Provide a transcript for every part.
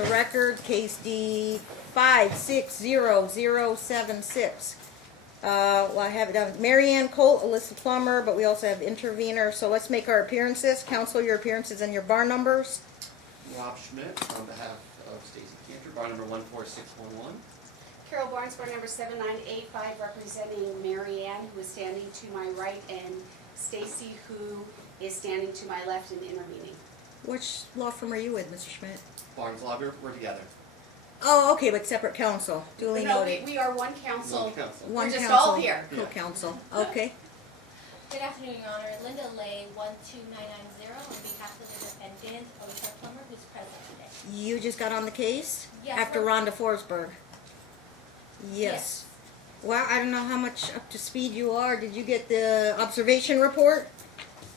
the record, case D 560076. Well, I have it down. Mary Ann Colt, Alyssa Plummer, but we also have intervener. So let's make our appearances. Counsel, your appearances and your bar numbers. Rob Schmidt on behalf of Stacy Cantor, bar number 14611. Carol Barnes, bar number 7985, representing Mary Ann, who is standing to my right, and Stacy, who is standing to my left and intervening. Which law firm are you with, Mr. Schmidt? Barnes Law Group, we're together. Oh, okay, but separate counsel. Duly No, noted. we are one council. One counsel. One We're just counsel, all here. co-counsel. Okay. Good afternoon, Your Honor. Linda Lay, 12990, on behalf of the defendant, Alyssa Plummer, who's present today. You just got on the case? Yes, After sir. Rhonda Forsberg? Yes. Well, I don't know how much up to speed you are. Did you get the observation report?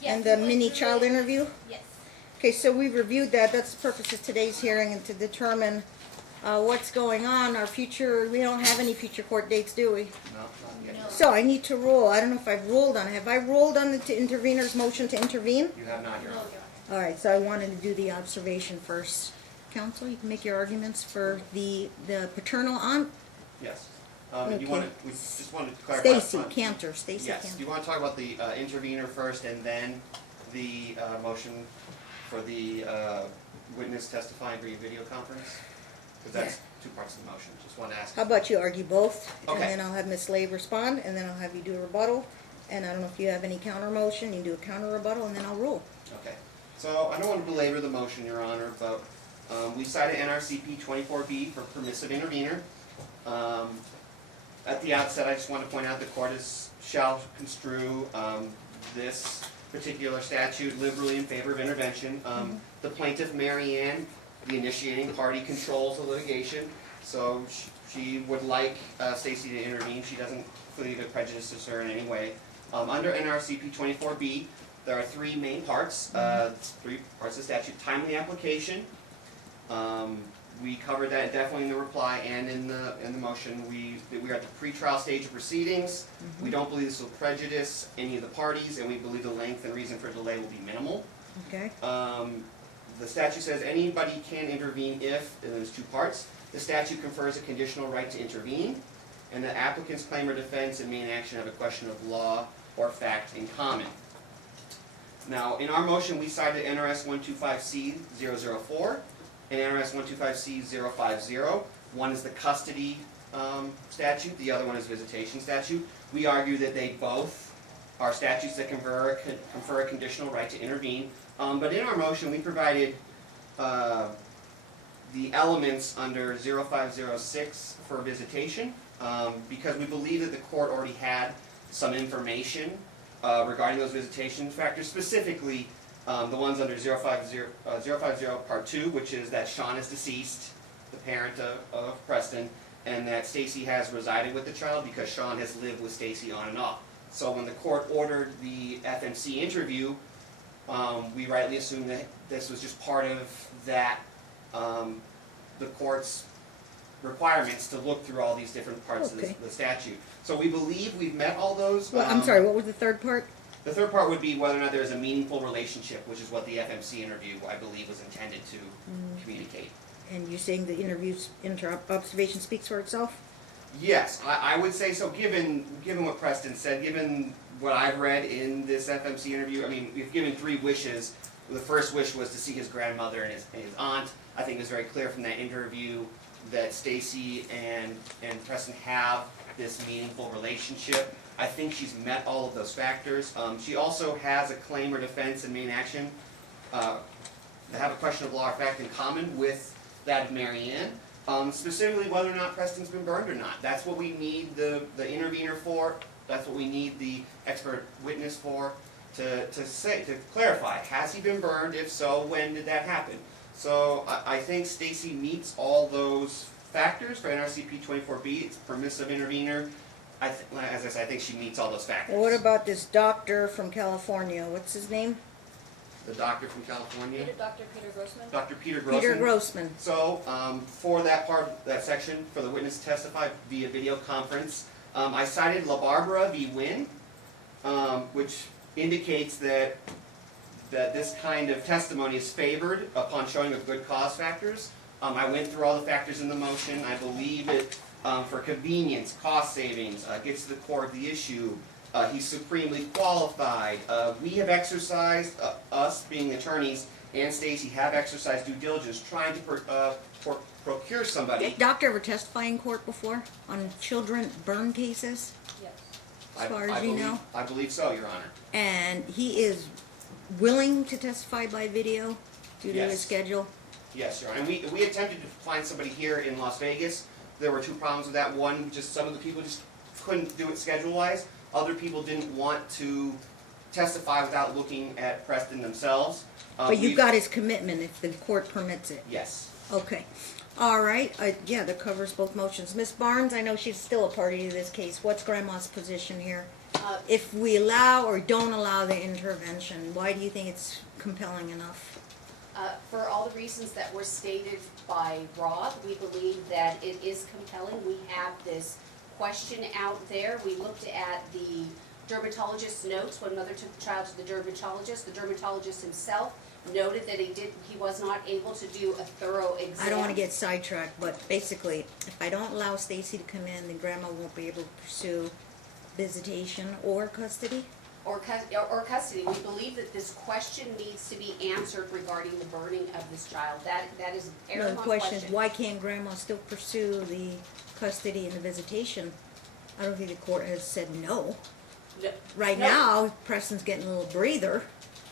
Yes, And we the went mini through child it. interview? Yes. Okay, so we've reviewed that. That's the purpose of today's hearing, and to determine what's going on. Our future, we don't have any future court dates, do we? No, not yet. No. So I need to rule. I don't know if I've ruled on it. Have I ruled on the intervener's motion to intervene? You have not, Your No, Honor. Your Honor. All right, so I wanted to do the observation first. Counsel, you can make your arguments for the paternal aunt. Yes. Okay. We just wanted to clarify. Stacy upfront. Cantor. Stacy Yes. Do Cantor. you want to talk about the intervener first and then the motion for the witness testifying via video conference? Because that's two parts of the motion. Just want to ask. How about you argue both? Okay. And then I'll have Ms. Lay respond, and then I'll have you do a rebuttal. And I don't know if you have any counter motion. You can do a counter rebuttal, and then I'll rule. Okay. So I don't want to belabor the motion, Your Honor, but we cited NRCP 24B for permissive intervener. At the outset, I just want to point out the court shall construe this particular statute liberally in favor of intervention. The plaintiff, Mary Ann, the initiating party, controls the litigation, so she would like Stacy to intervene. She doesn't believe it prejudices her in any way. Under NRCP 24B, there are three main parts, three parts of the statute. Timely application. We covered that definitely in the reply and in the motion. We are at the pretrial stage of proceedings. We don't believe this will prejudice any of the parties, and we believe the length and reason for delay will be minimal. Okay? The statute says anybody can intervene if, and there's two parts. The statute confers a conditional right to intervene, and the applicant's claim or defense and main action have a question of law or fact in common. Now, in our motion, we cited NRS 125C-004 and NRS 125C-050. One is the custody statute, the other one is visitation statute. We argue that they both are statutes that confer a conditional right to intervene. But in our motion, we provided the elements under 0506 for visitation because we believe that the court already had some information regarding those visitation factors, specifically the ones under 050 Part 2, which is that Sean is deceased, the parent of Preston, and that Stacy has resided with the child because Sean has lived with Stacy on and off. So when the court ordered the FMC interview, we rightly assumed that this was just part of that, the court's requirements to look through all these different parts of the statute. So we believe we've met all those. Well, I'm sorry, what was the third part? The third part would be whether or not there's a meaningful relationship, which is what the FMC interview, I believe, was intended to communicate. And you're saying the observation speaks for itself? Yes, I would say so, given what Preston said, given what I've read in this FMC interview. I mean, we've given three wishes. The first wish was to see his grandmother and his aunt. I think it was very clear from that interview that Stacy and Preston have this meaningful relationship. I think she's met all of those factors. She also has a claim or defense and main action that have a question of law or fact in common with that of Mary Ann. Specifically whether or not Preston's been burned or not. That's what we need the intervener for. That's what we need the expert witness for, to clarify. Has he been burned? If so, when did that happen? So I think Stacy meets all those factors for NRCP 24B. It's permissive intervener. As I said, I think she meets all those factors. Well, what about this doctor from California? What's his name? The doctor from California? Dr. Peter Grossman? Dr. Peter Grossman. Peter Grossman. So, for that part, that section, for the witness to testify via video conference, I cited La Barbara v. Wynn, which indicates that this kind of testimony is favored upon showing of good cause factors. I went through all the factors in the motion. I believe it, for convenience, cost savings, gets to the core of the issue. He's supremely qualified. We have exercised, us being attorneys, and Stacy have exercised due diligence trying to procure somebody. Doctor ever testify in court before on children burn cases, Yes. as far as you know? I believe so, Your Honor. And he is willing to testify by video due to his Yes. schedule? Yes, Your Honor. And we attempted to find somebody here in Las Vegas. There were two problems with that. One, just some of the people just couldn't do it schedule-wise. Other people didn't want to testify without looking at Preston themselves. But you've we've- got his commitment if the court permits it? Yes. Okay. All right, yeah, that covers both motions. Ms. Barnes, I know she's still a party to this case. What's Grandma's position here? If we allow or don't allow the intervention, why do you think it's compelling enough? For all the reasons that were stated by Rob, we believe that it is compelling. We have this question out there. We looked at the dermatologist's notes when mother took the child to the dermatologist. The dermatologist himself noted that he was not able to do a thorough exam. I don't want to get sidetracked, but basically, if I don't allow Stacy to come in, then Grandma won't be able to pursue visitation or custody? Or custody. We believe that this question needs to be answered regarding the burning of this child. That is a No, the paramount question is, why can't Grandma still pursue the custody and the visitation? I don't think the court has said no. No, Right no. now, Preston's getting a little breather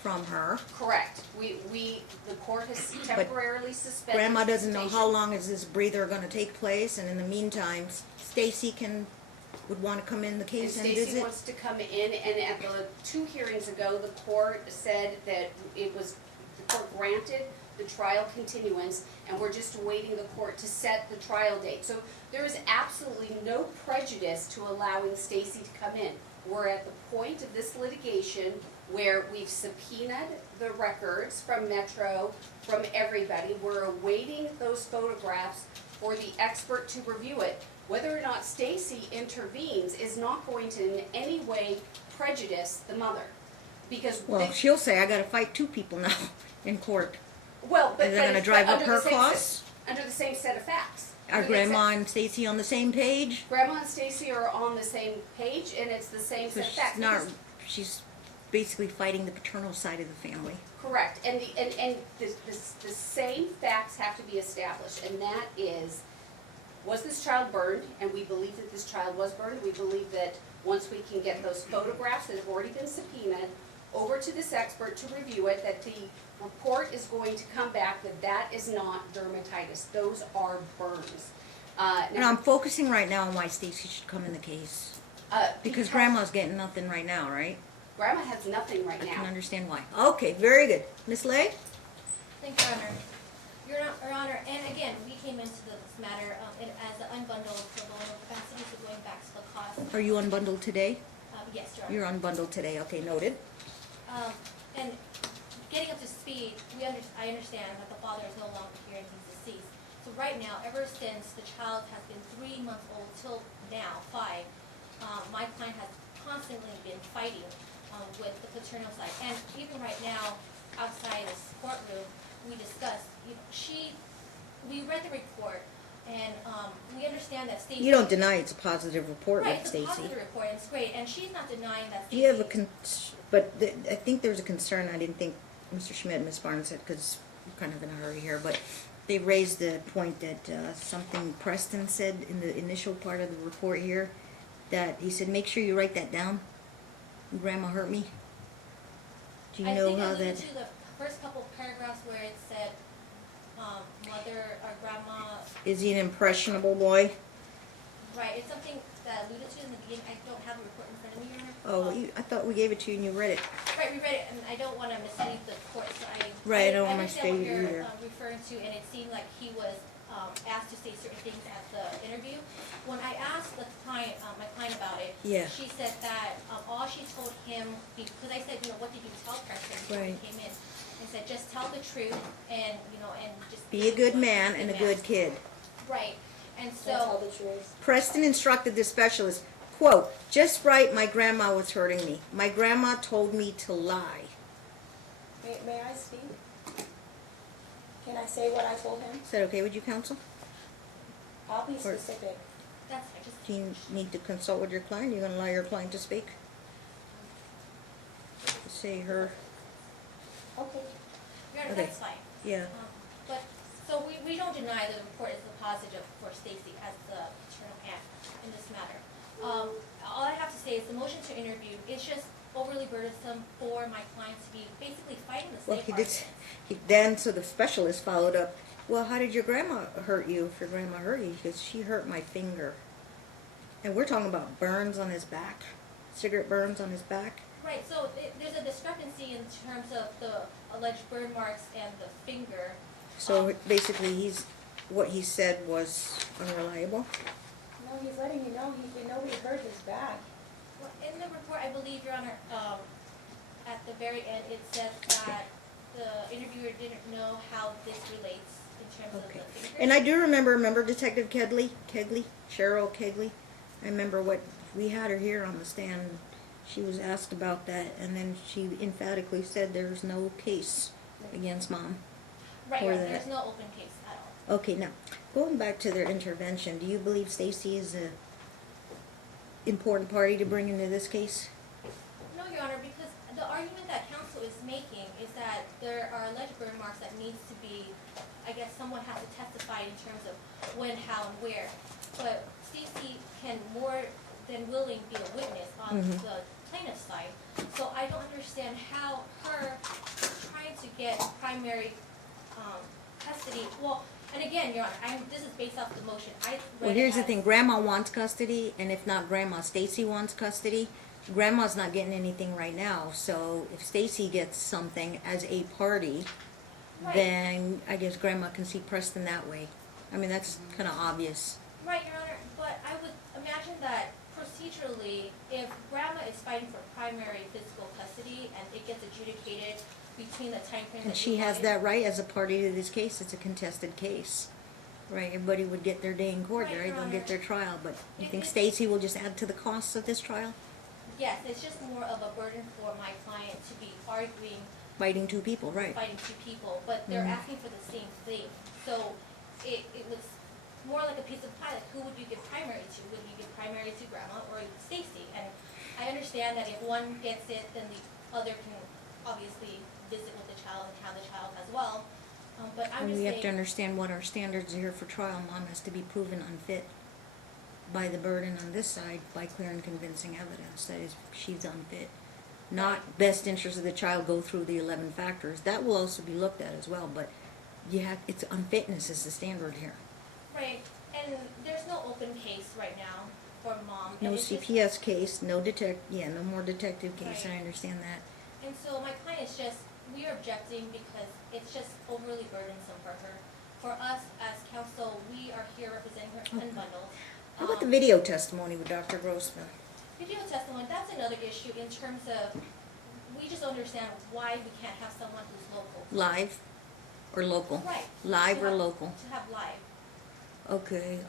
from her. Correct. The court has temporarily suspended. Grandma doesn't know how visitation. long is this breather gonna take place, and in the meantime, Stacy would wanna come in the And case and Stacy visit? wants to come in, and at the 2 hearings ago, the court said that the court granted the trial continuance, and we're just awaiting the court to set the trial date. So there is absolutely no prejudice to allowing Stacy to come in. We're at the point of this litigation where we've subpoenaed the records from Metro, from everybody. We're awaiting those photographs for the expert to review it. Whether or not Stacy intervenes is not going to in any way prejudice the mother. Because Well, she'll say, I gotta fight 2 people now in court. well, but Is that gonna but drive up under the her same costs? Under the same set of facts. I Are mean, it's Grandma and Stacy on the same page? Grandma and Stacy are on the same page, and it's the same So set of she's facts. not, Because- she's basically fighting the paternal side of the family. Correct, and the same facts have to be established, and that is, was this child burned? And we believe that this child was burned. We believe that once we can get those photographs that have already been subpoenaed over to this expert to review it, that the report is going to come back that that is not dermatitis. Those are burns. And I'm focusing right now on why Stacy should come in the case. Because Grandma's getting nothing right now, right? Grandma has nothing right I can now. understand why. Okay, very good. Miss Lay? Thank you, Your Honor. Your Honor, and again, we came into this matter as an unbundled pro bono capacity, so going back to the cost. Are you unbundled today? Yes, Your Honor. You're unbundled today, okay, noted. And getting up to speed, I understand that the father is no longer here and he's deceased. So right now, ever since the child has been 3 months old till now, 5, my client has constantly been fighting with the paternal side. And even right now, outside this courtroom, we discussed, we read the report, and we understand that Stacy. You don't deny it's a positive report, Right, right, it's a Stacy? positive report, and it's great, and she's not denying that Do you have a Stacy- I think there's a concern, I didn't think Mr. Schmidt and Ms. Barnes said, because we're kind of in a hurry here, but they raised the point that something Preston said in the initial part of the report here, that he said, make sure you write that down. Grandma hurt me. Do you I know think I how alluded that, to the first couple paragraphs where it said, mother or grandma, is he an impressionable boy? right, it's something that alluded to in the beginning, I don't have the report in front of me, Your Honor. Oh, I thought we gave it to you and you read it. Right, we read it, and I don't wanna mislead the court, so Right, I don't wanna understand what mislead you you're either. referring to, and it seemed like he was, asked to say certain things at the interview. When I asked the client, my client about it, Yeah. she said that, all she told him, because I said, what did you tell Preston before he Right. came in? And said, just tell the truth, and, and just. Be a good man and a good kid. Right, and so. Preston instructed the specialist, quote, just write, my grandma was hurting me. My grandma told me to lie. May I speak? Can I say what I told him? Is that okay with you, counsel? I'll be specific. That's fine, just. Do you need to consult with your client? You're gonna allow your client to speak? Say her, Okay. Your Honor, Okay. that's fine. yeah. But, so we don't deny that the report is a positive for Stacy as the paternal aunt in this matter. All I have to say is the motion to interview is just overly burdensome for my client to be basically fighting the Well, state he argument. then, so the specialist followed up, well, how did your grandma hurt you, if your grandma hurt you? Because she hurt my finger. And we're talking about burns on his back, cigarette burns on his back. Right, so there's a discrepancy in terms of the alleged burn marks and the finger. So basically, what he said was unreliable. No, he's letting you know nobody hurt his back. Well, in the report, I believe, Your Honor, at the very end, it says that the interviewer didn't know how this relates in terms of Okay. the finger. And I do remember Detective Kegley, Cheryl Kegley. I remember what, we had her here on the stand. She was asked about that, and then she emphatically said there's no case against mom. Right, for Your Honor, that. there's no open case at all. Okay, now, going back to their intervention, do you believe Stacy is a important party to bring into this case? No, Your Honor, because the argument that counsel is making is that there are alleged burn marks that needs to be, I guess someone has to testify in terms of when, how, and where. But Stacy can more than willing be a witness on Mhm. the plaintiff's side. So I don't understand how her trying to get primary custody, well, and again, Your Honor, this is based off the motion. I read Well, it here's the as- thing, Grandma wants custody, and if not Grandma, Stacy wants custody. Grandma's not getting anything right now, so if Stacy gets something as a party, Right. then I guess Grandma can see Preston that way. I mean, that's kind of obvious. Right, Your Honor, but I would imagine that procedurally, if grandma is fighting for primary physical custody and it gets adjudicated between the time frame And that she you has wanted- that right as a party to this case. It's a contested case. Right, everybody would get their day in court, Right, right? Your They'll Honor. get their trial, but you It- think it- Stacy will just add to the costs of this trial? Yes, it's just more of a burden for my client to be arguing, Fighting two people, right? fighting two people, but they're Mhm. asking for the same thing. So it was more like a piece of pie, like who would you give primary to? Would you give primary to grandma or Stacy? And I understand that if one gets it, then the other can obviously visit with the child and have the child as well. But I'm And just we have to saying, understand what our standards are here for trial. Mom has to be proven unfit by the burden on this side by clear and convincing evidence that is she's unfit. Not best interest of the child, go through the 11 factors. That will also be looked at as well, but it's unfitness is the standard here. right, and there's no open case right now for mom. and No it's just- CPS case, no no more detective case, Right. I understand that. And so my client is just, we are objecting because it's just overly burdensome for her. For us as counsel, we are here representing her unbundled. How about the video testimony with Dr. Grossman? Video testimony, that's another issue in terms of, we just don't understand why we can't have someone who's local. Live or local? Right. Live To or have- local? To have live. Okay,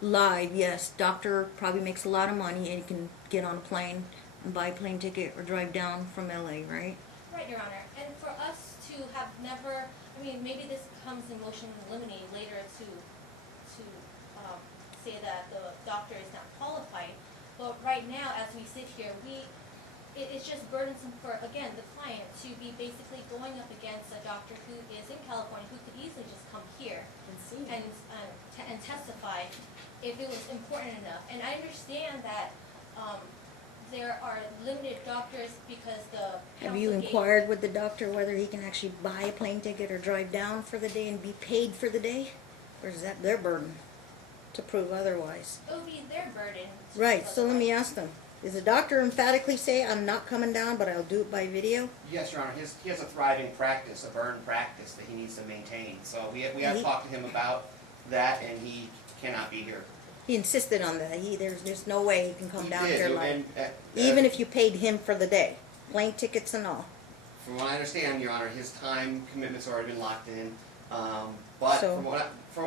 live, yes. Doctor probably makes a lot of money and can get on a plane and buy a plane ticket or drive down from LA, right? Right, Your Honor. And for us to have never, I mean, maybe this comes in motion in limine later to say that the doctor is not qualified. But right now, as we sit here, it's just burdensome for, again, the client to be basically going up against a doctor who is in California, who could easily just come here And see. and testify if it was important enough. And I understand that there are limited doctors because the Have you council gave- inquired with the doctor whether he can actually buy a plane ticket or drive down for the day and be paid for the day? Or is that their burden to prove otherwise? It would be their burden. to Right, do so let me otherwise. ask them. Does the doctor emphatically say, I'm not coming down, but I'll do it by video? Yes, Your Honor, he has a thriving practice, a burn practice that he needs to maintain. So we have He- talked to him about that, and he cannot be here. He insisted on that. There's no way he can come He down did, here live. and, Even if you paid him for the day, plane tickets and all. From what I understand, Your Honor, his time commitment's already been locked in. But So-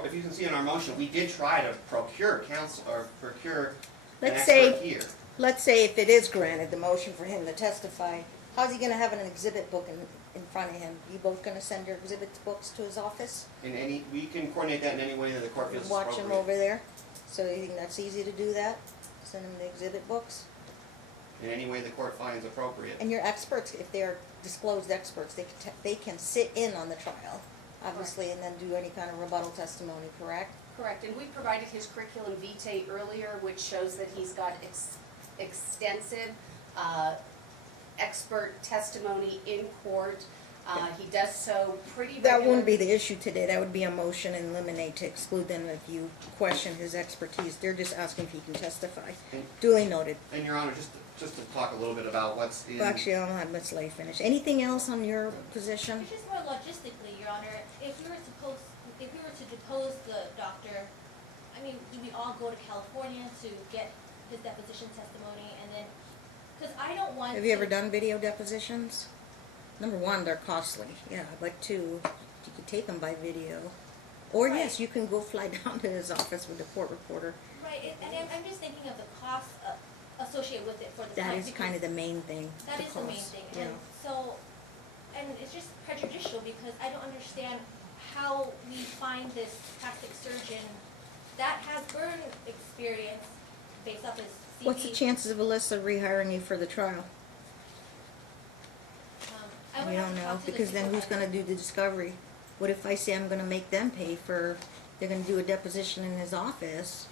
if you can see in our motion, we did try to procure counsel, or procure an Let's expert say, here. let's say if it is granted, the motion for him to testify, how's he gonna have an exhibit book in front of him. You both gonna send your exhibit books to his office? We can coordinate that in any way that the court feels is Watch appropriate. him over there? So you think that's easy to do that? Send him the exhibit books? In any way the court finds appropriate. And your experts, if they're disclosed experts, they can sit in on the trial, obviously, and then do any kind of rebuttal testimony, correct? Correct, and we provided his curriculum vitae earlier, which shows that he's got extensive expert testimony in court. He does so pretty regularly. That wouldn't be the issue today. That would be a motion and eliminate to exclude them if you question his expertise. They're just asking if he can testify. Duly noted. And Your Honor, just to talk a little bit about what's in. Well, actually, I'll have Ms. Lay finish. Anything else on your position? It's just more logistically, Your Honor, if we were to depose the doctor, I mean, do we all go to California to get his deposition testimony and then, because I don't want to. Have you ever done video depositions? Number one, they're costly, yeah, but two, you could take them by video. Or Right. yes, you can go fly down to his office with the court reporter. Right, and I'm just thinking of the cost associated with it for the That time. is because kind of the main thing, That the is the main cost, thing, yeah. and so, and it's just prejudicial because I don't understand how we find this plastic surgeon that has burn experience based off his CV. What's the chances of Alyssa rehiring you for the trial? I would We have don't to know, talk to the because then who's supervisor. gonna do the discovery? What if I say I'm gonna make them pay for, they're gonna do a deposition in his office?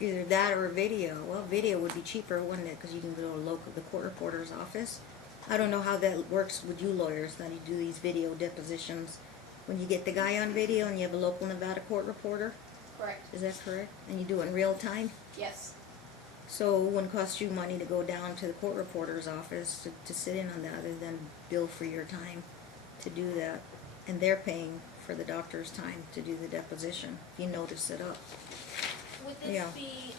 Either that or a video. Well, video would be cheaper, wouldn't it? Because you can go to the court reporter's office. I don't know how that works with you lawyers, that you do these video depositions. When you get the guy on video and you have a local Nevada court reporter, Correct, is that correct? And you do it in real time? yes. So it wouldn't cost you money to go down to the court reporter's office to sit in on that, other than bill for your time to do that. And they're paying for the doctor's time to do the deposition, if you notice it up. Would this Yeah. be,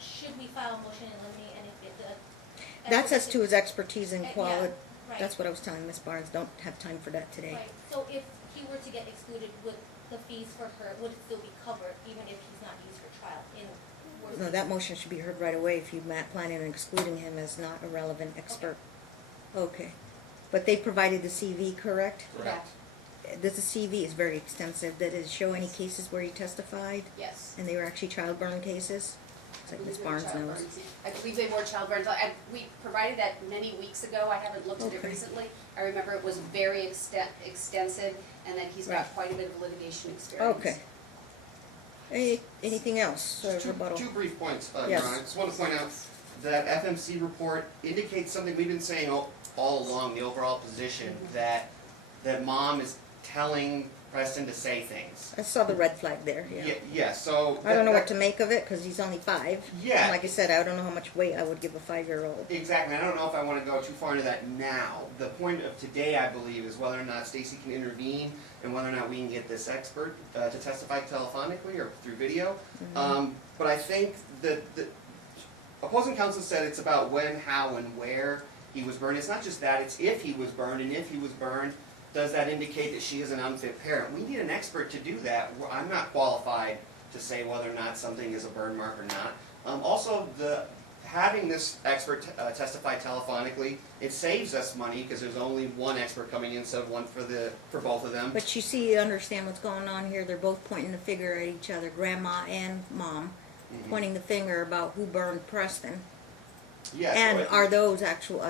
should we file a motion and eliminate any of the? That's as to his expertise and Yeah, quality. right. That's what I was telling Ms. Barnes, don't have time for that today. Right, so if he were to get excluded, would the fees for her, would it still be covered even if he's not used for trial in? No, that motion should be heard right away if you're planning on excluding him as not a relevant expert. Okay. But they provided the CV, correct? Correct. This CV is very extensive. Does it show any cases where he testified? Yes. And they were actually child burn cases? It's like Ms. Barnes knows. I believe they were child burns. We provided that many weeks ago. I haven't looked at it Okay. recently. I remember it was very extensive and that he's got Right. quite a bit of litigation experience. Okay. Anything else? Rebuttal? Two brief points, Your Yes. Honor. I just want to point out that FMC report indicates something we've been saying all along, the overall position, that mom is telling Preston to say things. I saw the red flag there, yeah. Yeah, so. I don't know what to make of it, because he's only 5. Yeah. And like I said, I don't know how much weight I would give a 5-year-old. Exactly, I don't know if I want to go too far into that now. The point of today, I believe, is whether or not Stacy can intervene and whether or not we can get this expert to testify telephonically or through video. But I think that the opposing counsel said it's about when, how, and where he was burned. It's not just that, it's if he was burned, and if he was burned, does that indicate that she is an unfit parent? We need an expert to do that. I'm not qualified to say whether or not something is a burn mark or not. Also, having this expert testify telephonically, it saves us money because there's only one expert coming in instead of one for both of them. But you understand what's going on here. They're both pointing the finger at each other, grandma and mom, pointing the finger about who burned Preston. Yeah, so And it- are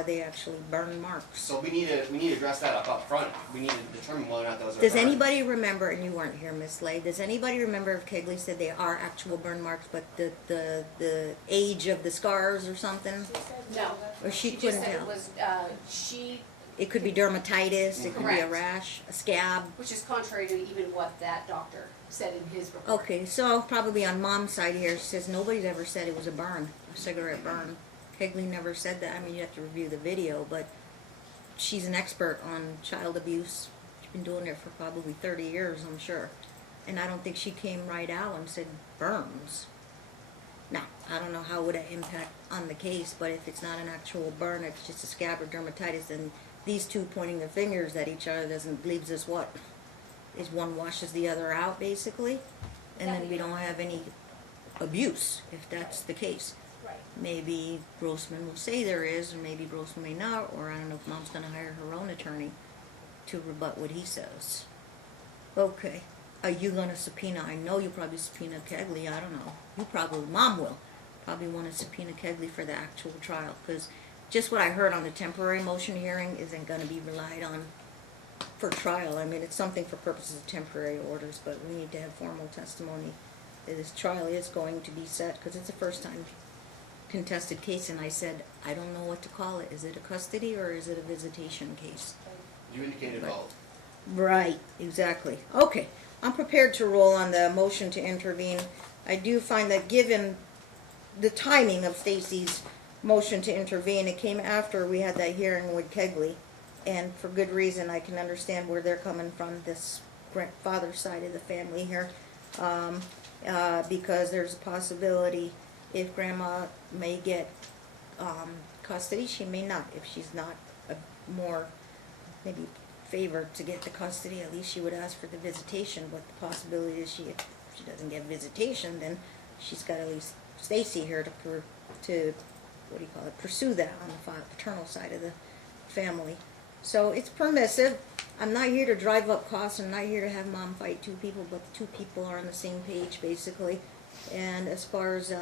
they actually burn marks? So we need to address that up front. We need to determine whether or not those are Does burns. anybody remember, and you weren't here, Miss Lay, does anybody remember if Kegley said they are actual burn marks, but the age of the scars or something? She said No. Or she just couldn't said it tell? was, she, It could be dermatitis, it could be a Correct. rash, a scab. which is contrary to even what that doctor said in his report. Okay, so probably on mom's side here, she says nobody's ever said it was a burn, a cigarette burn. Kegley never said that. I mean, you have to review the video, but she's an expert on child abuse. She's been doing it for probably 30 years, I'm sure. And I don't think she came right out and said burns. Now, I don't know how would that impact on the case, but if it's not an actual burn, it's just a scab or dermatitis, then these two pointing their fingers at each other leaves us what? Is one washes the other out, basically? And then we don't have any abuse, if that's the case. Right. Maybe Grossman will say there is, or maybe Grossman may not, or I don't know if mom's gonna hire her own attorney. to rebut what he says. Okay. Are you gonna subpoena? I know you probably subpoena Kegley. I don't know. You probably, Mom will probably want to subpoena Kegley for the actual trial, because just what I heard on the temporary motion hearing isn't gonna be relied on for trial. I mean, it's something for purposes of temporary orders, but we need to have formal testimony. This trial is going to be set, because it's a first time contested case, and I said, I don't know what to call it. Is it a custody or is it a visitation case? You indicated Right. both. Right, exactly. Okay, I'm prepared to roll on the motion to intervene. I do find that given the timing of Stacy's motion to intervene, it came after we had that hearing with Kegley, and for good reason. I can understand where they're coming from, this father's side of the family here, because there's a possibility if Grandma may get custody, she may not. If she's not more maybe favored to get the custody, at least she would ask for the visitation. But the possibility is if she doesn't get visitation, then she's got at least Stacy here to what do you call it, pursue that on the paternal side of the family. So it's permissive. I'm not here to drive up costs. I'm not here to have Mom fight two people, but the two people are on the same page basically. And as far as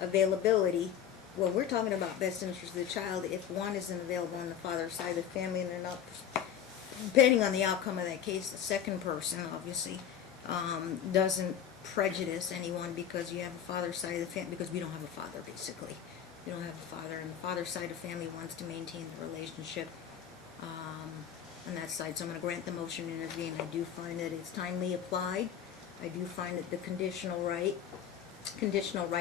availability, well, we're talking about best interest of the child. If one isn't available on the father's side of the family and they're not, depending on the outcome of that case, the second person obviously doesn't prejudice anyone, because you have a father's side of the family, because we don't have a father basically. We don't have a father, and the father's side of the family wants to maintain the relationship on that side. So I'm going to grant the motion to intervene. I do find that it's timely applied. I do find that the conditional right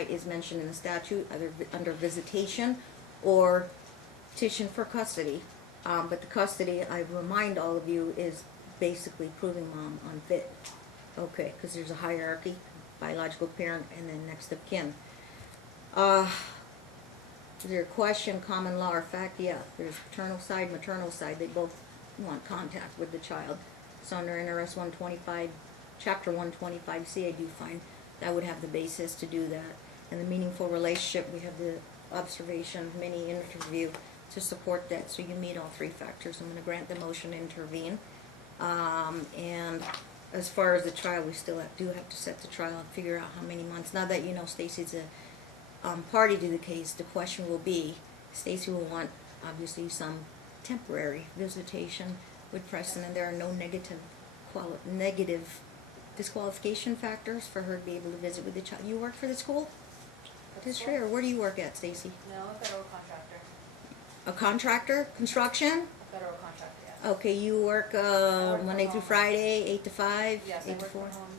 is mentioned in the statute, either under visitation or petition for custody. But the custody, I remind all of you, is basically proving Mom unfit. Okay, because there's a hierarchy, biological parent and then next of kin. Is there a question, common law or fact? Yeah, there's paternal side, maternal side. They both want contact with the child. So under NRS 125, Chapter 125C, I do find that would have the basis to do that. And the meaningful relationship, we have the observation, mini interview to support that. So you meet all three factors. I'm going to grant the motion to intervene. And as far as the trial, we still do have to set the trial and figure out how many months. Now that you know Stacy's a party to the case, the question will be, Stacy will want obviously some temporary visitation with Preston, and there are no negative disqualification factors for her to be able to visit with the child. You work for the school district, or where do you work at, Stacy? No, a federal contractor. A contractor? Construction? A federal contractor, yes. Okay, you work from Monday through home. Friday, 8 to 5? Yes, 8 I to work 4? from home.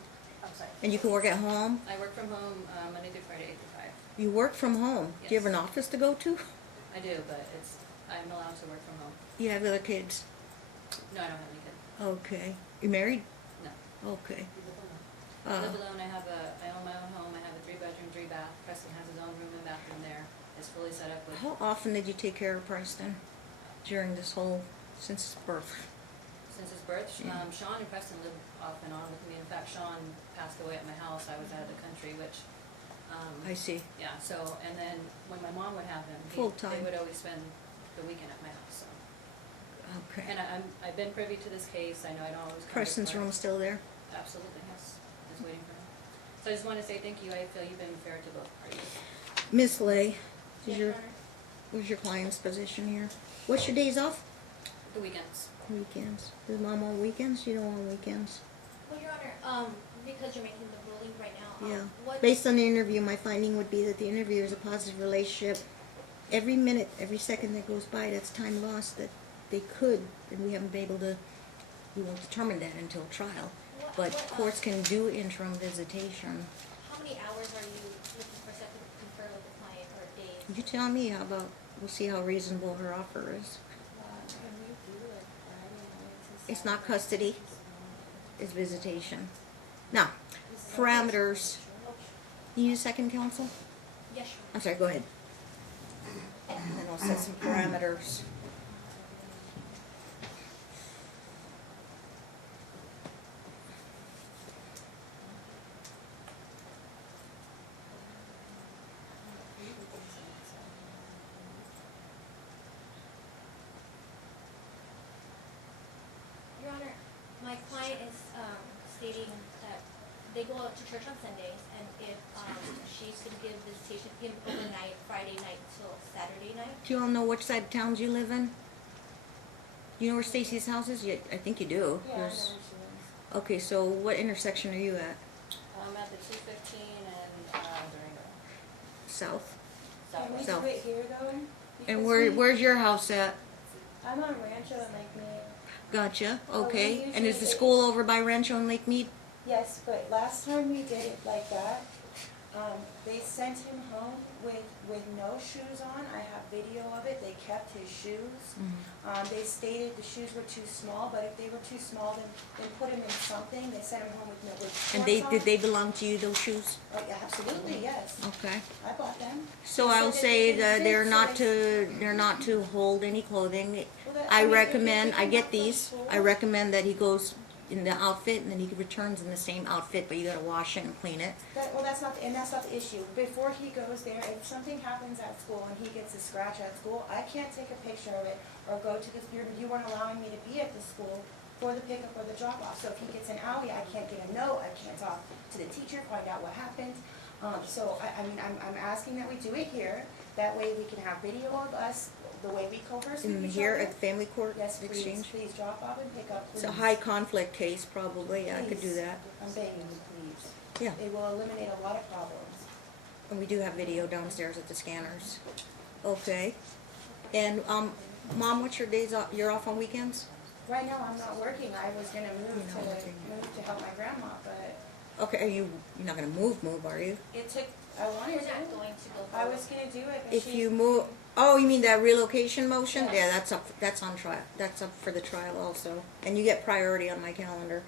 I'm sorry. And you can work at home? I work from home Monday through Friday, 8 to 5. You work from home? Do you have Yes. an office to go to? I do, but I'm allowed to work from home. You have other kids? No, I don't have any kids. Okay. You married? No. Okay. I live alone. I own my own home. I have a 3-bedroom, 3-bath. Preston has his own room and bathroom there. It's fully set up with. How often did you take care of Preston during this whole, since his birth? Since his birth, Yeah. Sean and Preston live off and on with me. In fact, Sean passed away at my house. I was out of the country, which. I see. Yeah. So, and then when my mom would have him, Full time. they would always spend the weekend at my house. So. Okay. And I've been privy to this case. I know I don't always. come to Preston's court. room still there? Absolutely, yes. Just waiting for him. So I just want to say thank you. I feel you've been fair to both parties. Miss Lay, Yes, is Your your, Honor. what's your client's position here? What's your days off? The weekends. Weekends. Does Mom want weekends? You don't want weekends? Well, Your Honor, because you're making the ruling right now, Yeah. what? Based on the interview, my finding would be that the interview is a positive relationship. Every minute, every second that goes by, that's time lost that they could, and we haven't been able to, we won't determine that until trial. But courts can do interim visitation. How many hours are you looking for second to confer with the client, or days? You tell me, how about, we'll see how reasonable her offer is. Can we do like Friday nights and It's not Saturdays? custody, it's visitation. Now, parameters, you need a second counsel? Yes, Your I'm sorry, go ahead. And then I'll set some parameters. Your my client is, stating that they go out to church on Sundays, and if, she could give visitation, him overnight, Friday night till Saturday night. Do you all know which side of towns you live in? Do you know where Stacy's house is? I think you do. Yeah, I know where she There's- lives. Okay, so what intersection are you at? I'm at the 215 and, Durango. South? Can we So- do it here though? And Because where's your house at? I'm on Rancho and Lake Mead. Gotcha, Well, we okay. And is the usually- school over by Rancho and Lake Mead? Yes, but last time we did it like that, they sent him home with no shoes on. I have video of it. They kept his shoes. They stated the shoes were too small, but if they were too small, then put him in something. They sent him home with no with And shorts on. did they belong to you, those shoes? Oh, yeah, absolutely, yes. Okay. I bought them. So They I'll said say they that didn't they're fit, not so they're not to hold any clothing. Well, that- I mean, if you're recommend, I picking get up from these, school- I recommend that he goes in the outfit and then he returns in the same outfit, but you gotta wash it and clean it. That's not the issue. Before he goes there, if something happens at school and he gets a scratch at school, I can't take a picture of it or go to the, you weren't allowing me to be at the school for the pickup or the drop off. So if he gets an owie, I can't get a note, I can't talk to the teacher, find out what happened. So I mean, I'm asking that we do it here. That way we can have video of us, the way we converse with In each here other. at the family court Yes, please, exchange. please drop off and pick up, It's please. a high conflict case probably, yeah, I could do Please. that. I'm begging you, please. Yeah, It will eliminate a lot of problems. and we do have video downstairs at the scanners. Okay. And, Mom, what's your days off, you're off on weekends? Right now, I'm not working. I was gonna move You're not working. to help my grandma, but Okay, you're not gonna move, are you? it took, I wanted We're to. not going to go I forward. was gonna do it, but If she. you move, oh, you mean that relocation motion? Yes. Yeah, that's on trial, that's up for the trial also. And you get priority on my calendar.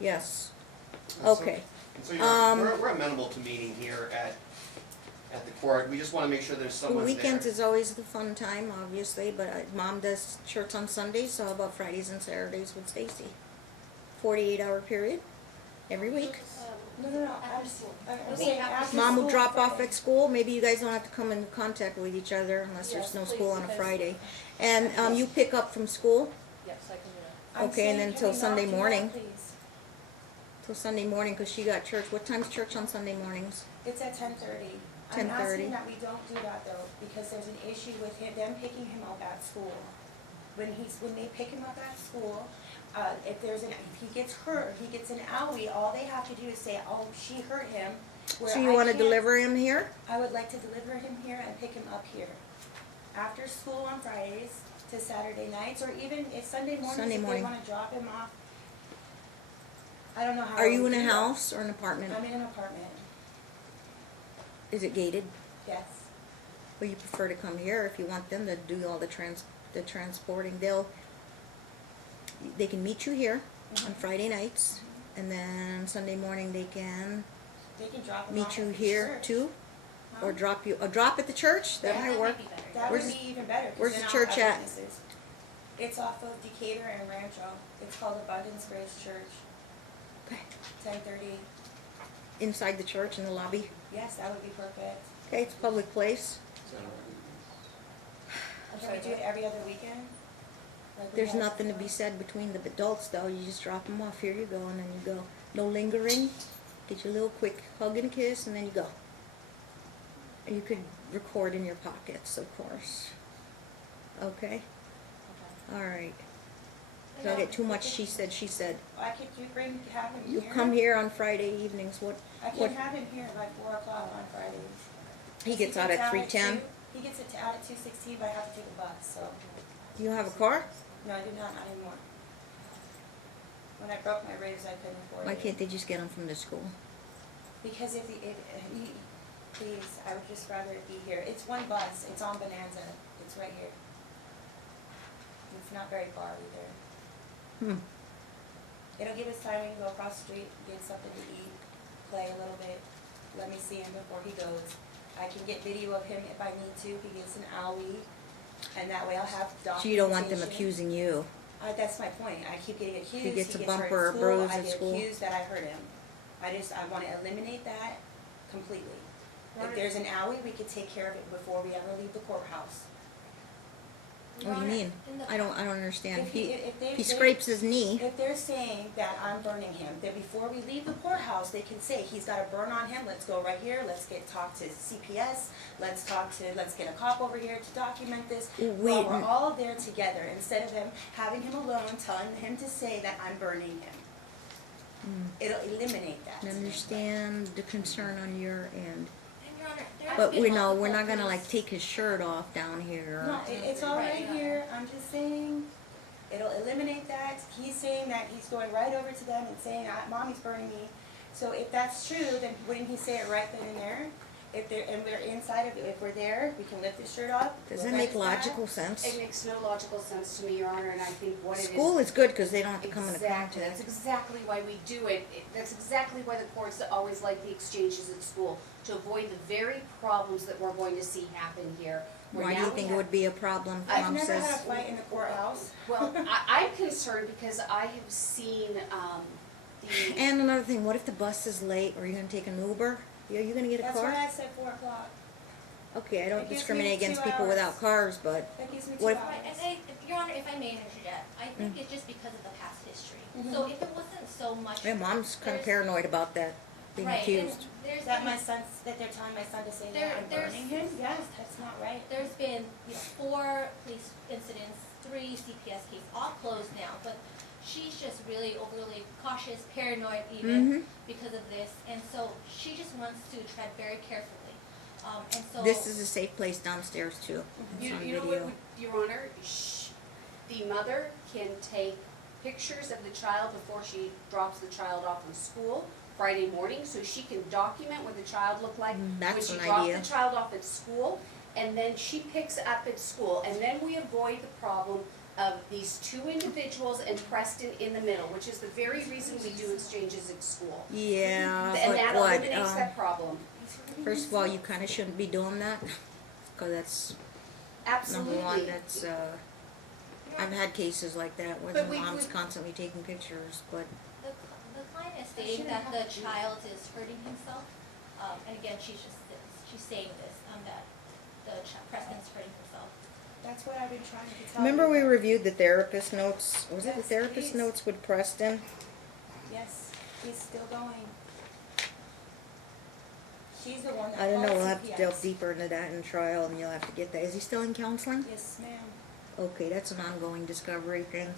Yes, okay. So Um, we're amenable to meeting here at the court. We just wanna make sure there's someone there. Weekends is always the fun time, obviously, but Mom does church on Sundays, so how about Fridays and Saturdays with Stacy? 48-hour period, every week. No, After school. I'm Moving saying after after Mom will school drop off Friday. at school, maybe you guys don't have to come in contact with each other unless Yes, there's no please, school on a because- Friday. And, you pick up from school Yes, I can do that. I'm okay, saying, and then can till we not Sunday do that, morning? please? till Sunday morning, 'cause she got church. What time's church on Sunday mornings? It's at 10:30. 10:30. I'm asking that we don't do that though, because there's an issue with them picking him up at school. When they pick him up at school, if he gets hurt, he gets an owie, all they have to do is say, oh, she hurt him. where So you I wanna can't- deliver him here? I would like to deliver him here and pick him up here. After school on Fridays to Saturday nights, or even if Sunday mornings, Sunday if they morning. wanna drop him off. I don't know how. Are I you would in a do that. house or an apartment? I'm in an apartment, Is it gated? yes. Well, you prefer to come here if you want them to do all the transporting. They can meet you here on Mhm. Friday nights, and then Sunday morning they can They can drop him off meet you at the here church. too, Huh? or drop at the church. That Yeah, might That work. might be better. That would Where's- be even better, 'cause where's then the I'll church have at? witnesses. It's off of Decatur and Rancho. It's called Abundance Grace Church, Okay. 10:30. Inside the church in the lobby. Yes, that would be perfect. Okay, it's a public place. Can we do it every other weekend? Like we There's have nothing to before? be said between the adults though. You just drop them off. Here you go, and then you go. No lingering. Get your little quick hug and kiss, and then you go. And you could record in your pockets, of course. Okay. All right. Don't get too much. She said. I could have him You here. come here on Friday evenings. What? I can what- have him here at like 4 o'clock on Fridays. He gets out at 3:10. He gets out at 2:16, but I have to take a bus, so. You have a car? No, I do not anymore. When I broke my ribs, I couldn't afford it. Why can't they just get them from the school? Because if he, please, I would just rather it be here. It's one bus, it's on Bonanza, it's right here. It's not very far either. It'll give us time, we can go across the street, get something to eat, play a little bit, let me see him before he goes. I can get video of him if I need to, if he gets an owie, and that way I'll have documentation. So you don't want them accusing you? That's my point. I keep getting accused. He gets a hurt bump or a at school, bruise I at get school. accused that I hurt him. I want to eliminate that completely. If there's an owie, we could take care of it before we ever leave the courthouse. Your What do you Honor, mean? in the- I don't understand. If they- He scrapes his knee. If they're saying that I'm burning him, then before we leave the courthouse, they can say, he's got a burn on him, let's go right here, let's talk to CPS, let's get a cop over here to document this. While we're all there together, instead of him having him alone, telling him to say that I'm burning him. It'll eliminate that. I understand the concern on your end. And Your Honor, there's But been we're multiple not gonna like police- take his shirt off down here. No, it's all Right, right Your here, I'm just saying, it'll eliminate that. He's saying that he's going right over to them and saying, Mommy's burning me. So if that's true, then wouldn't he say it right then and there? If we're inside of it, if we're there, we can lift his shirt off. Does we'll that make hide his back. logical sense? It makes no logical sense to me, Your Honor, and I think what it is. School is good because they don't have to come into Exactly, that's contact. exactly why we do it. That's exactly why the courts always like the exchanges at school, to avoid the very problems that we're going to see happen here. where Why do now you we think it have- would be a problem? I've Mom I've never had a says. fight in the courthouse. Well, I'm concerned because I have seen, the. And another thing, what if the bus is late? Are you gonna take an Uber? Are you gonna get a That's car? why I said 4 o'clock. Okay, I don't It gives discriminate me against 2 people hours. without cars, but That gives me 2 What if- hours. Right, and Your Honor, if I may interject, I think it's just because of the past history. Mhm. So if it wasn't so much. my mom's kind of there's- paranoid about that, being Right, and accused. there's That been- my son's, that they're telling my son to say There- that I'm there's- burning him? Yes, that's not right. There's been, 4 police incidents, 3 CPS cases, all closed now, but she's just really overly cautious, paranoid even because of this, and so she just wants to tread very carefully. And so. This is a safe place downstairs too. It's You on know video. what, Your Honor, the mother can take pictures of the child before she drops the child off in school Friday morning, so she can document what the child looked like That's when an she dropped idea. the child off at school, and then she picks up at school, and then we avoid the problem of these 2 individuals and Preston in the middle, which is the very reason we do exchanges at school. Yeah, And but that what? eliminates that problem. First of all, you kind of shouldn't be doing that, because that's number Absolutely. one. That's I've had cases like that where the But we- mom's constantly taking pictures, but The client is stating shouldn't that have the to do child is hurting himself, and again, she's saying this, that Preston's hurting himself. That's what I've been trying to tell remember you. we reviewed the therapist notes. Was it the Yes, therapist please. notes with Preston? Yes, he's still going. She's the one that I don't know. called We'll have to CPS. delve deeper into that in trial, and you'll have to get that. Is he still in counseling? Yes, ma'am. Okay, that's an ongoing discovery thing.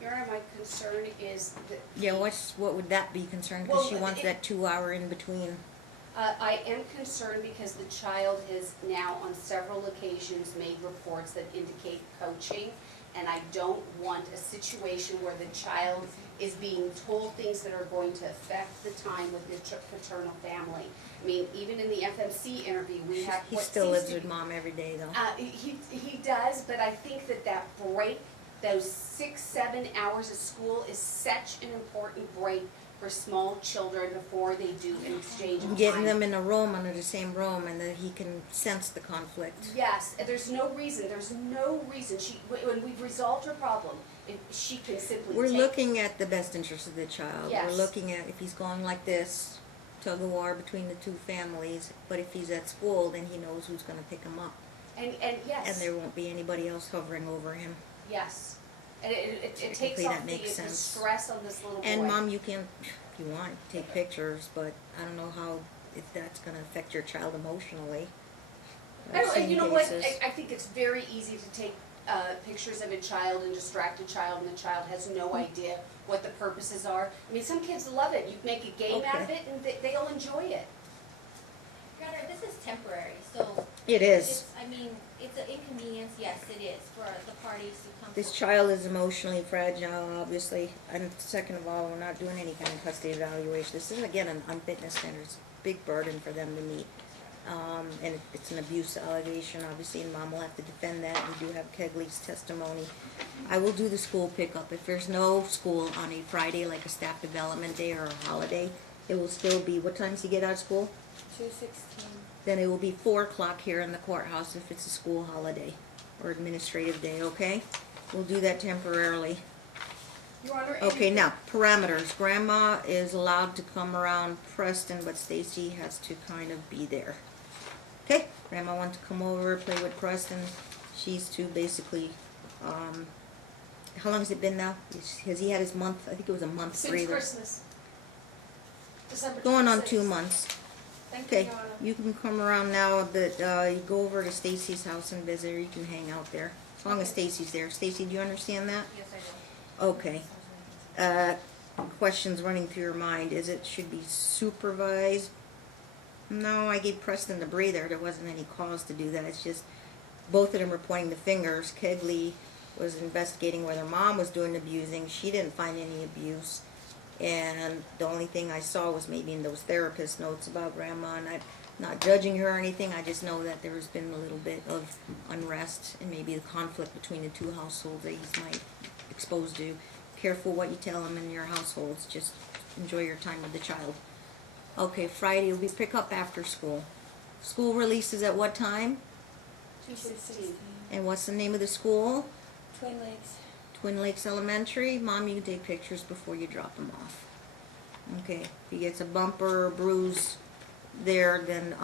Your Honor, my concern is that. Yeah, what would that be concerned? Because she Well, wants it- that 2 hour in between. I am concerned because the child has now on several occasions made reports that indicate coaching, and I don't want a situation where the child is being told things that are going to affect the time with the paternal family. I mean, even in the FMC interview, we have He what still seems lives to with be- mom every day, though. He does, but I think that break, those 6-7 hours of school is such an important break for small children before they do an exchange of time. Getting them in a room under the same room, and then he can sense the conflict. Yes, there's no reason, when we've resolved her problem, she can simply We're take. looking at the best interest of the child. Yes. We're looking at if he's going like this, tug of war between the 2 families. But if he's at school, then he knows who's going to pick him up, And yes. and there won't be anybody else hovering over him. Yes, and it takes Technically, off that makes the sense. stress on this little boy. And mom, you can, if you want, take pictures, but I don't know how, if that's going to affect your child emotionally. I've And seen you know what, cases. I think it's very easy to take pictures of a child and distract a child, and the child has no idea what the purposes are. I mean, some kids love it, you make a game out of Okay. it, and they'll enjoy it. Your Honor, this is temporary, so. It is. It's an inconvenience, yes, it is, for the parties to come. This forward. child is emotionally fragile, obviously, and second of all, we're not doing any kind of custody evaluation. This is, again, an unfitness standard. It's a big burden for them to meet. And it's an abuse allegation, obviously, and mom will have to defend that. We do have Kegley's testimony. I will do the school pickup. If there's no school on a Friday, like a staff development day or a holiday, it will still be, what time does he get out of school? 2:16. Then it will be 4 o'clock here in the courthouse if it's a school holiday or administrative day, okay? We'll do that temporarily. Your Honor, Okay, anything- now, parameters. Grandma is allowed to come around Preston, but Stacy has to kind of be there. Okay, Grandma wants to come over, play with Preston. She's to basically, how long has it been now? Has he had his month? I think it was a month Since breather. Christmas. December 26th. Going on 2 months. Thank you, Okay, Your Honor. you can come around now, but you go over to Stacy's house and visit her. You can hang out there, as long as Stacy's there. Stacy, do you understand that? Yes, I do. Okay. Questions running through your mind, is it should be supervised? No, I gave Preston the breather, there wasn't any cause to do that, it's just, both of them were pointing the fingers. Kegley was investigating whether mom was doing abusing, she didn't find any abuse, and the only thing I saw was maybe in those therapist notes about grandma, and I'm not judging her or anything, I just know that there's been a little bit of unrest, and maybe the conflict between the two households that he's might exposed to. Careful what you tell them in your households. Just enjoy your time with the child. Okay, Friday will be pick up after school. School releases at what time? 2:16. And what's the name of the school? Twin Lakes. Twin Lakes Elementary. Mom, you can take pictures before you drop them off. Okay, if he gets a bumper or bruise there, then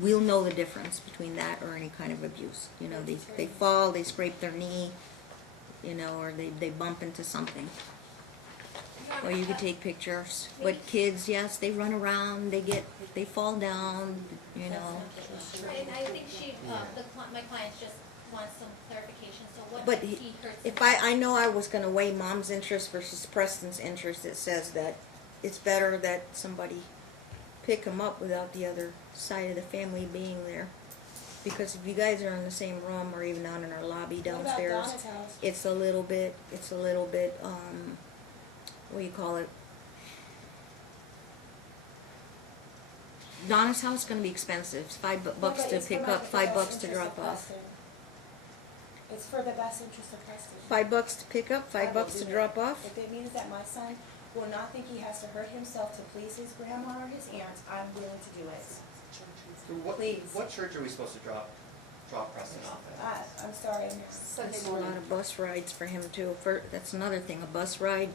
we'll know the difference between that or any kind of abuse. You know, they fall, they scrape their knee, you know, or they bump into something. Or you could take pictures. But kids, yes, they run around, they fall down, you know. And I think my client just wants some clarification, so what But if he hurts if himself? I know I was gonna weigh mom's interest versus Preston's interest, it says that it's better that somebody pick him up without the other side of the family being there. Because if you guys are in the same room or even down in our lobby downstairs, What about Donna's house? it's a little bit, what do you call it? Donna's house is gonna be expensive. It's $5 but to it's pick for up, the $5 best to interest drop of off. Preston. It's for the best interest of Preston. $5 to pick up, I will $5 do to that. drop off. If it means that my son will not think he has to hurt himself to please his grandma or his aunt, I'm willing to do it. Please. What church are we supposed to drop Preston off at? I'm sorry, I'm not. Sunday There's a lot morning. of bus rides for him too. That's another thing, a bus ride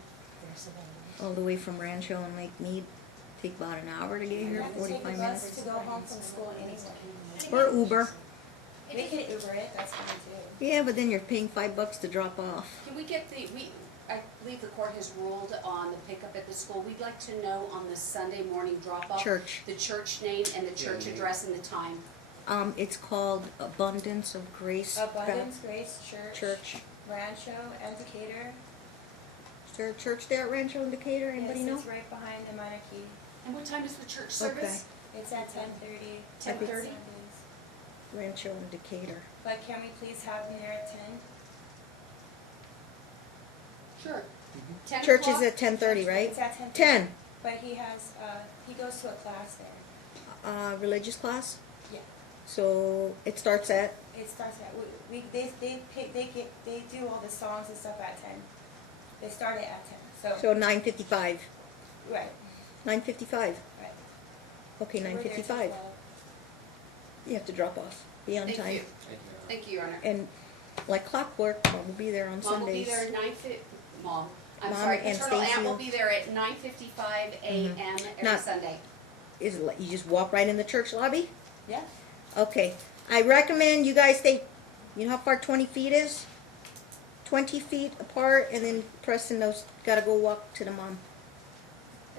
all the way from Rancho and Lake Mead. Take about an hour to get You here, have to take 45 a minutes. bus to go home from school anyway. Or Uber. They can Uber it, that's fine too. Yeah, but then you're paying $5 to drop off. Can we get I believe the court has ruled on the pickup at the school. We'd like to know on the Sunday morning drop-off. Church. The church name and the church Yeah. address and the time. It's called Abundance of Grace. Abundance Grace Church. Rancho and Decatur. Is there a church there at Rancho and Decatur? Anybody Yes, know? it's right behind the monarchy. And what time is the church service? It's at 10:30. 10:30? Rancho and Decatur. But can we please have them there at 10? Sure. 10 Church is o'clock? at 10:30, right? It's at 10:30. 10. But he has, he goes to a class there. Religious class? Yeah. So it starts at, It starts at, they do all the songs and stuff at 10. They start it at 10, so 9:55. right, 9:55. right. Okay, So we're there till 9:55. 12. You have to drop off. Be on Thank time. you. Thank you, Your Honor. And like clockwork, Mom will be there on Mom will be Sundays. there at Mom, I'm Mom sorry, and paternal aunt Stacy will will- be there at 9:55 a.m. every Now- Sunday. Is it like you just walk right in the church lobby? Yeah, Okay. I recommend you guys stay, you know how far 20 feet is? 20 feet apart, and then Preston knows, gotta go walk to the mom.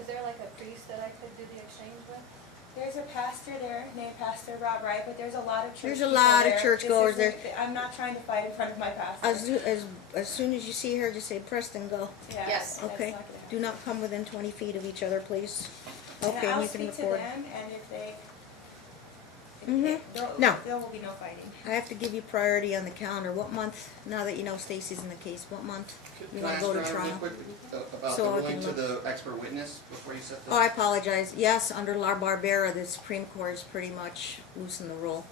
Is there like a priest that I could do the exchange with? there's a pastor there named Pastor Rob Wright, but there's a lot of church There's a people lot of there. churchgoers This isn't- I'm not trying to fight in front of my pastor. As soon as you see her, just say, Preston, go. Yeah, Yes. that's Okay? not gonna happen. Do not come within 20 feet of each other, please. And Okay, I'll you can speak to record. them, and if they, Mhm. there Now- there will be no fighting. I have to give you priority on the calendar. What month, now that you know Stacy's in the case, what month you Can I wanna ask go to Your Honor, real trial? quick, about So the I ruling can to the expert witness before you set the? Oh, I apologize. Yes, under La Barbera, the Supreme Court has pretty much loosened the rule.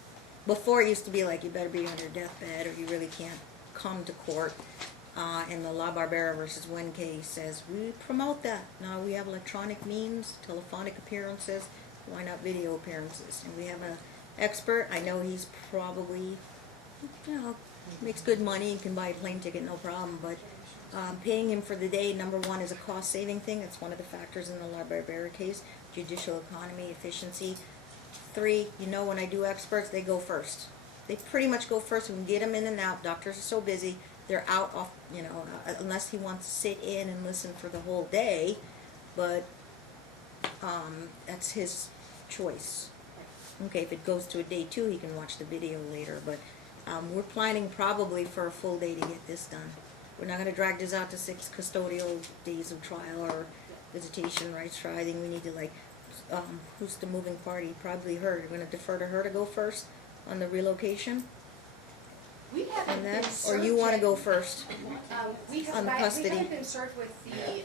Before, it used to be like, you better be on your deathbed or you really can't come to court. And the La Barbera versus Wynn case says, we promote that. Now we have electronic means, telephonic appearances, why not video appearances? And we have an expert. I know he's probably, you know, makes good money, he can buy a plane ticket, no problem, but Paying him for the day, number one, is a cost-saving thing. It's one of the factors in the library case. Judicial economy, efficiency. 3, you know, when I do experts, they go first. They pretty much go first. We can get them in and out. Doctors are so busy. They're out off, you know, unless he wants to sit in and listen for the whole day. But that's his choice. Okay, if it goes to a day 2, he can watch the video later. But we're planning probably for a full day to get this done. We're not going to drag this out to 6 custodial days of trial or visitation rights trial. I think we need to, like, who's the moving party? Probably her. You're going to defer to her to go first on the relocation? We haven't And been that, or served you want to yet. go first? We on the haven't, custody. we haven't been served with the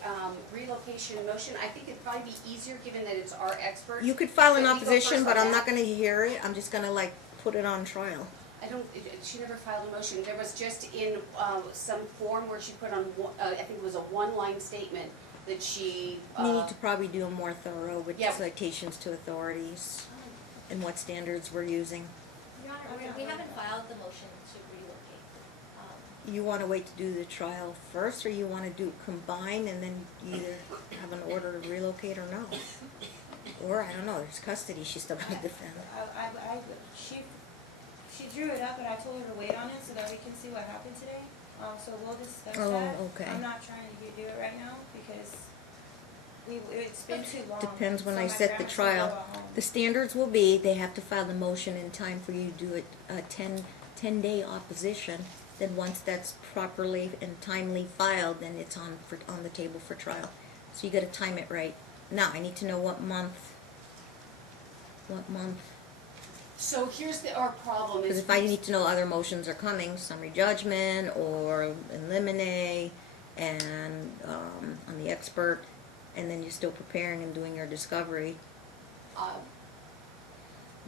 relocation motion. I think it'd probably be easier, given that it's our expert. You could file an that we go opposition, first but on I'm not that. going to hear it. I'm just going to, like, put it on trial. I don't, she never filed a motion. There was just in some form where she put on, I think it was a one-line statement that she. We need to probably do a more thorough with Yeah. citations to authorities and what standards we're using. Your Honor, we haven't filed the motion to relocate. You want to wait to do the trial first, or you want to do combine and then either have an order to relocate or no? Or, I don't know, there's custody she's still going to defend. She drew it up, and I told her to wait on it so that we can see what happened today. So we'll discuss Oh, that. okay. I'm not trying to do it right now because it's been too long. Depends when So I my set the grandma's trial. still at home. The standards will be, they have to file the motion in time for you to do it, 10-day opposition. Then once that's properly and timely filed, then it's on the table for trial. So you gotta time it right. Now, I need to know what month. So here's our problem Because is. if I need to know other motions are coming, summary judgment or eliminate, and on the expert, and then you're still preparing and doing your discovery.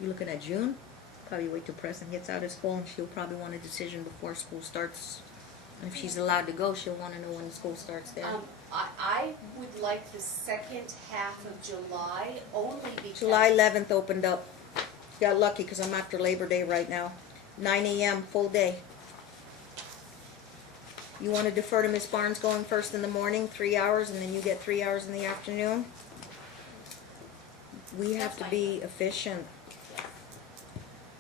You looking at June? Probably wait till Preston gets out of school, and she'll probably want a decision before school starts. And if she's allowed to go, she'll want to know when school starts there. I would like the second half of July, only because. July 11th opened up. Got lucky because I'm after Labor Day right now. 9 a.m. full day. You want to defer to Miss Barnes going first in the morning, 3 hours, and then you get 3 hours in the afternoon? We have to be efficient.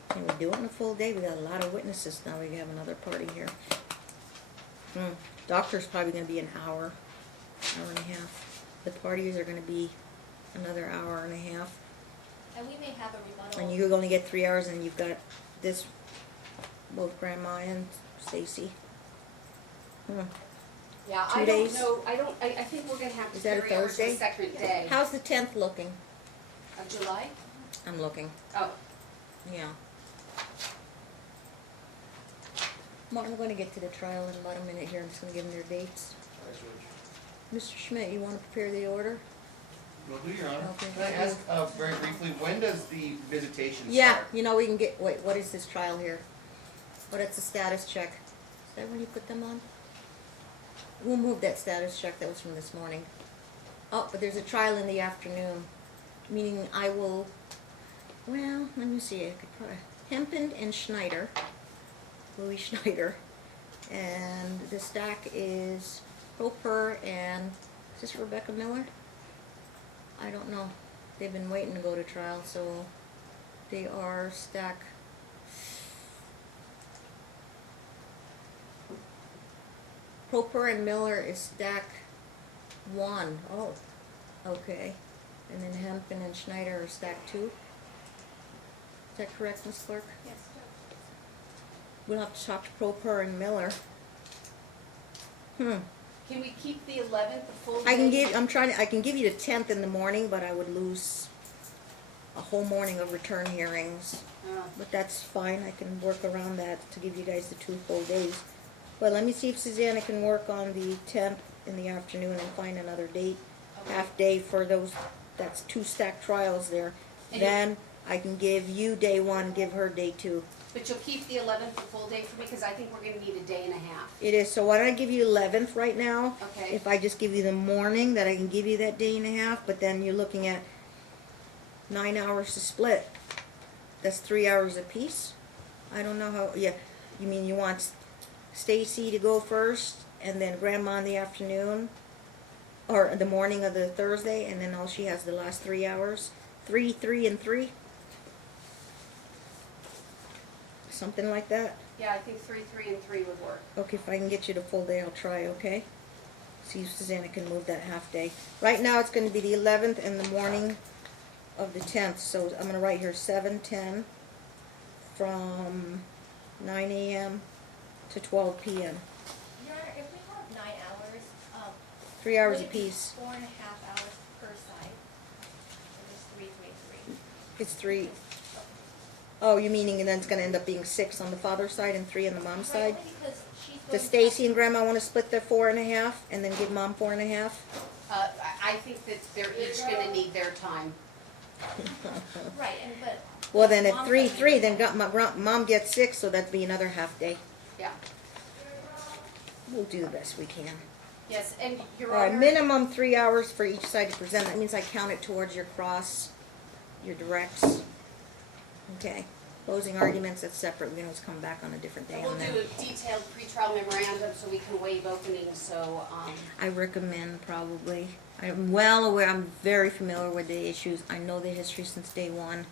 Can we do it in a full day? We got a lot of witnesses now. We have another party here. Doctor's probably going to be an hour and a half. The parties are going to be another hour and a half. And we may have a rebuttal. And you're going to get 3 hours, and you've got this, both Grandma and Stacy. Yeah, 2 I days? don't know, I think we're gonna have to Is that a carry over to the Thursday? second day How's the 10th looking? of July. I'm looking. Oh, Yeah. Martin, I'm going to get to the trial in about a minute here. I'm just going to give them their dates. Mr. Schmidt, you want to prepare the order? Will do, Your Honor. Okay. Can I ask, very briefly, when does the visitation start? Yeah, you know, we can get, wait, what is this trial here? What is the status check? Is that when you put them on? We'll move that status check, that was from this morning. Oh, but there's a trial in the afternoon, meaning I will, well, let me see, I could probably, Hempen and Schneider, Louis Schneider, and the stack is Roper and, is this Rebecca Miller? I don't know. They've been waiting to go to trial, so they are stack. Roper and Miller is stack 1. Oh, okay. And then Hempen and Schneider are stack 2. Is that correct, Ms. Clerk? Yes. We'll have to talk to Roper and Miller. can we keep the 11th, the full day? I can give you the 10th in the morning, but I would lose a whole morning of return hearings. But that's fine, I can work around that to give you guys the 2 full days. But let me see if Susanna can work on the 10th in the afternoon and find another date, half day for those, that's 2 stacked trials there. And Then I can give you day 1, give her day 2. But you'll keep the 11th, the full day for me, because I think we're gonna need a day and a half. It is, so why don't I give you 11th right now? Okay. If I just give you the morning, that I can give you that day and a half, but then you're looking at 9 hours to split. That's 3 hours apiece. I don't know how, yeah, you mean you want Stacy to go first, and then grandma in the afternoon, or the morning of the Thursday, and then all she has the last 3 hours. 3, 3, and 3. Something like that. Yeah, I think 3, 3, and 3 would work. Okay, if I can get you the full day, I'll try, okay? See if Susanna can move that half day. Right now, it's gonna be the 11th and the morning of the 10th, so I'm gonna write here 7:10 from 9 a.m. to 12 p.m. Your Honor, if we have 9 hours, 3 hours would it be apiece. 4.5 hours per side? Or just 3, 3, 3? It's 3. Oh, you meaning and then it's gonna end up being 6 on the father's side and 3 on the mom's Right, side? only because she's going Does to- Stacy and Grandma want to split their 4.5 and then give Mom 4.5? I think that they're each gonna need their time. Right, and but. Well, then at Mom's 3, gonna need 3, to- then Mom gets 6, so that'd be another half day. Yeah. We'll do the best we can. Yes, and Your All right, Honor. minimum 3 hours for each side to present. That means I count it towards your cross, your directs. Okay. Closing arguments, that's separate. We can always come back on a different day We'll on do that. a detailed pretrial memorandum so we can waive openings, so, I recommend probably. I'm well aware, I'm very familiar with the issues. I know the history since day one.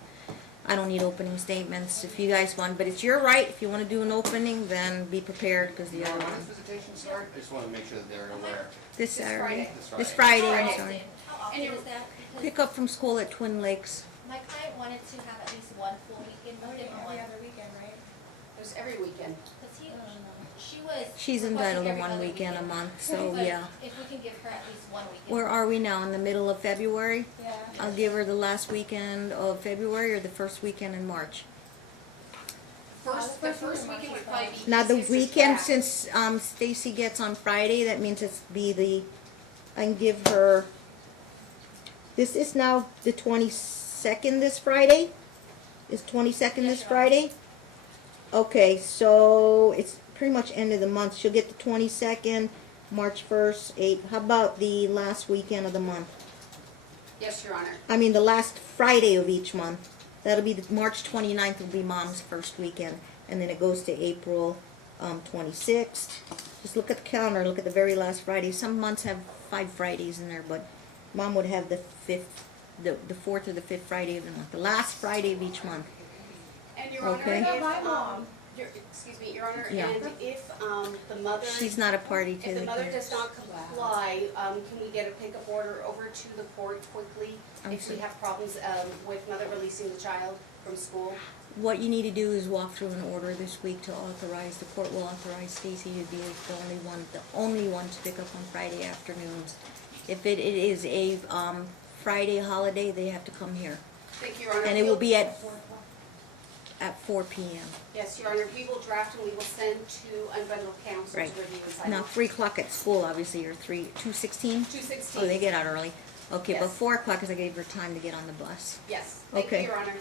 I don't need opening statements if you guys want, but it's your right. If you want to do an opening, then be prepared because the other When one. does visitation start? I just wanna make sure that they're aware. This This Saturday. Friday. This Friday. Friday, How I'm often? sorry. How often And is that? Because Pick up from school at Twin Lakes. my client wanted to have at least one full weekend, Oh, a different every one. other weekend, right? it was every weekend. Because she was. She's requesting entitled to every one other weekend a month, so But yeah. if we can give her at least one weekend. Where are we now? In the middle of February? Yeah. I'll give her the last weekend of February or the first weekend in March. The first weekend would probably be Now the easiest to weekend, track. since Stacy gets on Friday, that means it's be the, I can give her, this is now the 22nd this Friday? Is 22nd this Friday? Okay, so it's pretty much end of the month. She'll get the 22nd, March 1st, 8th. How about the last weekend of the month? Yes, Your Honor. I mean, the last Friday of each month. That'll be the March 29th will be Mom's first weekend. And then it goes to April 26th. Just look at the calendar, look at the very last Friday. Some months have 5 Fridays in there, but Mom would have the 4th or the 5th Friday of the month. The last Friday of each month. And Your Honor, Okay. if, My mom. excuse me, Your Honor, Yeah. and if, the mother. She's not a party to If the the mother case. does not comply, can we get a pickup order over to the court quickly? I'm If we sorry. have problems, with mother releasing the child from school? What you need to do is walk through an order this week to authorize, the court will authorize Stacy to be the only one to pick up on Friday afternoons. If it is a Friday holiday, they have to come here. Thank you, Your Honor. And it will We'll- be at 4 p.m. Yes, Your Honor, we will draft and we will send to unbundled counsel Right. to review and sign Now, off. 3 o'clock at school, obviously, or 2:16? 2:16. Oh, they get out early. Okay, but Yes. 4 o'clock, because I gave her time to get on the bus. Yes, thank you, Okay. Your Honor.